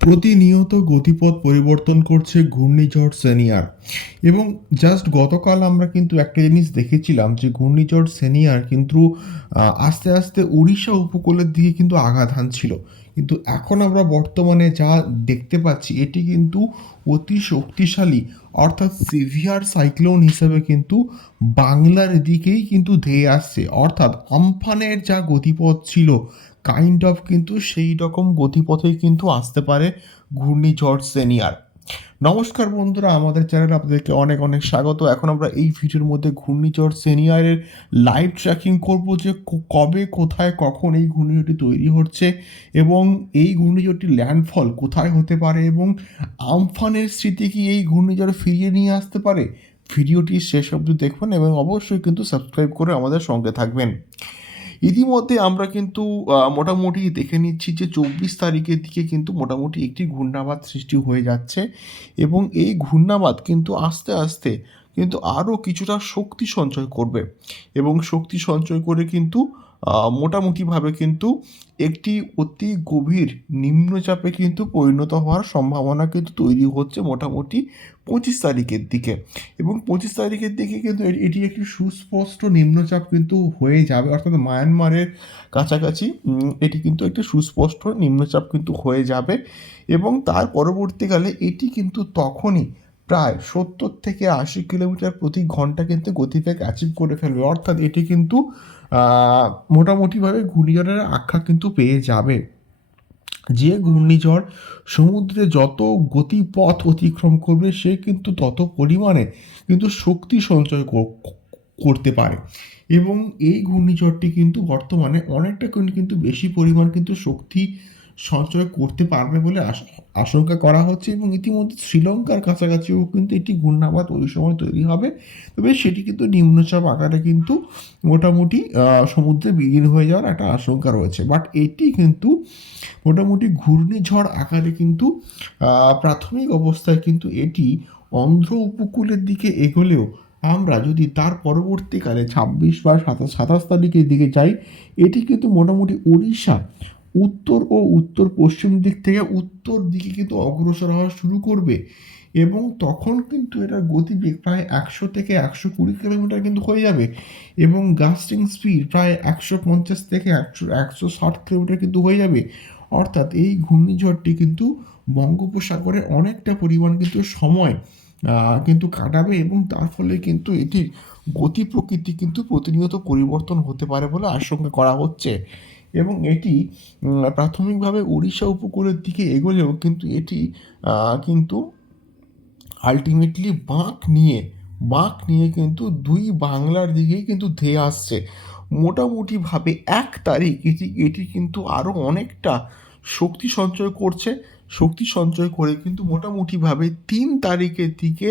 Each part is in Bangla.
প্রতিনিয়ত গতিপথ পরিবর্তন করছে ঘূর্ণিঝড় সেনিয়ার। এবং জাস্ট গতকাল আমরা কিন্তু একটা জিনিস দেখেছিলাম যে ঘূর্ণিঝড় সেনিয়ার কিন্তু আস্তে আস্তে উড়িষ্যা উপকূলের দিকে কিন্তু আঘাত হানছিল। কিন্তু এখন আমরা বর্তমানে যা দেখতে পাচ্ছি, এটি কিন্তু অতি শক্তিশালী, অর্থাৎ সিভিয়ার সাইক্লোন হিসেবে কিন্তু বাংলার দিকেই কিন্তু ধেয়ে আসছে। অর্থাৎ আমফানের যা গতিপথ ছিল কাইন্ড অফ কিন্তু সেই রকম গতিপথেই কিন্তু আসতে পারে ঘূর্ণিঝড় সেনিয়ার। নমস্কার বন্ধুরা, আমাদের চ্যানেলে আপনাদেরকে অনেক অনেক স্বাগত। এখন আমরা এই ভিডিওর মধ্যে ঘূর্ণিঝড় সেনিয়ারের লাইভ ট্র্যাকিং করব যে কবে, কোথায়, কখন এই ঘূর্ণিঝড়টি তৈরি হচ্ছে এবং এই ঘূর্ণিঝড়টির ল্যান্ডফল কোথায় হতে পারে এবং আমফানের স্মৃতি কি এই ঘূর্ণিঝড় ফিরিয়ে নিয়ে আসতে পারে? ভিডিওটি শেষ অবধি দেখবেন এবং অবশ্যই কিন্তু সাবস্ক্রাইব করে আমাদের সঙ্গে থাকবেন। ইতিমধ্যে আমরা কিন্তু মোটামুটি দেখে নিচ্ছি যে চব্বিশ তারিখের দিকে কিন্তু মোটামুটি একটি ঘূর্ণাবাদ সৃষ্টি হয়ে যাচ্ছে এবং এই ঘূর্ণাবাদ কিন্তু আস্তে আস্তে কিন্তু আরও কিছুটা শক্তি সঞ্চয় করবে। এবং শক্তি সঞ্চয় করে কিন্তু মোটামুটিভাবে কিন্তু একটি অতি গভীর নিম্নচাপে কিন্তু পরিণত হওয়ার সম্ভাবনা কিন্তু তৈরি হচ্ছে মোটামুটি পঁচিশ তারিখের দিকে। এবং পঁচিশ তারিখের দিকে কিন্তু এটি একটি সুস্পষ্ট নিম্নচাপ কিন্তু হয়ে যাবে। অর্থাৎ মায়ানমারের কাছাকাছি এটি কিন্তু একটি সুস্পষ্ট নিম্নচাপ কিন্তু হয়ে যাবে। এবং তার পরবর্তীকালে এটি কিন্তু তখনই প্রায় সত্তর থেকে আশি কিলোমিটার প্রতি ঘণ্টা কিন্তু গতিবেগ অ্যাচিভ করে ফেলবে। অর্থাৎ এটি কিন্তু মোটামুটিভাবে ঘূর্ণিঝড়ের আখ্যা কিন্তু পেয়ে যাবে। যে ঘূর্ণিঝড় সমুদ্রে যত গতিপথ অতিক্রম করবে, সে কিন্তু তত পরিমাণে কিন্তু শক্তি সঞ্চয় করতে পারে। এবং এই ঘূর্ণিঝড়টি কিন্তু বর্তমানে অনেকটা কিন্তু বেশি পরিমাণ কিন্তু শক্তি সঞ্চয় করতে পারবে বলে আশঙ্কা করা হচ্ছে এবং ইতিমধ্যে শ্রীলঙ্কার কাছাকাছিও কিন্তু একটি ঘূর্ণাবাদ ওই সময় তৈরি হবে। তবে সেটি কিন্তু নিম্নচাপ আকারে কিন্তু মোটামুটি সমুদ্রে বিলীন হয়ে যাওয়ার একটা আশঙ্কা রয়েছে। বাট এটি কিন্তু মোটামুটি ঘূর্ণিঝড় আকারে কিন্তু প্রাথমিক অবস্থায় কিন্তু এটি অন্ধ্র উপকূলের দিকে এগোলেও আমরা যদি তার পরবর্তীকালে ছাব্বিশ বা সাতাশ সাতাশ তারিখের দিকে যাই, এটি কিন্তু মোটামুটি উড়িষ্যা উত্তর ও উত্তর পশ্চিম দিক থেকে উত্তর দিকে কিন্তু অগ্রসর হওয়া শুরু করবে এবং তখন কিন্তু এটার গতিবেগ প্রায় একশো থেকে একশো কুড়ি কিলোমিটার কিন্তু হয়ে যাবে এবং গাস্টিং স্পিড প্রায় একশো পঞ্চাশ থেকে একশো একশো ষাট কিলোমিটার কিন্তু হয়ে যাবে। অর্থাৎ এই ঘূর্ণিঝড়টি কিন্তু বঙ্গোপসাগরে অনেকটা পরিমাণ কিন্তু সময় কিন্তু কাটাবে এবং তার ফলে কিন্তু এটির গতি প্রকৃতি কিন্তু প্রতিনিয়ত পরিবর্তন হতে পারে বলে আশঙ্কা করা হচ্ছে। এবং এটি প্রাথমিকভাবে উড়িষ্যা উপকূলের দিকে এগোলেও কিন্তু এটি কিন্তু আলটিমেটলি বাঁক নিয়ে বাঁক নিয়ে কিন্তু দুই বাংলার দিকেই কিন্তু ধেয়ে আসছে। মোটামুটিভাবে এক তারিখ এটি এটি কিন্তু আরও অনেকটা শক্তি সঞ্চয় করছে। শক্তি সঞ্চয় করে কিন্তু মোটামুটিভাবে তিন তারিখের দিকে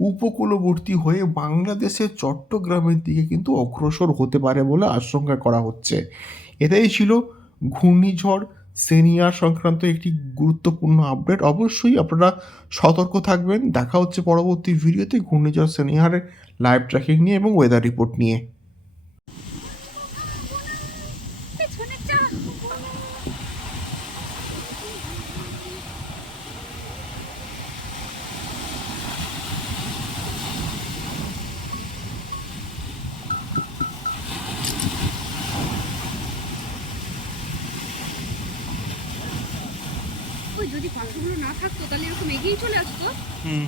উপকূলবর্তী হয়ে বাংলাদেশের চট্টগ্রামের দিকে কিন্তু অগ্রসর হতে পারে বলে আশঙ্কা করা হচ্ছে। এটাই ছিল ঘূর্ণিঝড় সেনিয়ার সংক্রান্ত একটি গুরুত্বপূর্ণ আপডেট। অবশ্যই আপনারা সতর্ক থাকবেন। দেখা হচ্ছে পরবর্তী ভিডিওতে ঘূর্ণিঝড় সেনিয়ারের লাইভ ট্র্যাকিং নিয়ে এবং ওয়েদার রিপোর্ট নিয়ে। যদি পাখিগুলো না থাকতো তাহলে এরকম এগিয়েই চলে আসতো। হুম।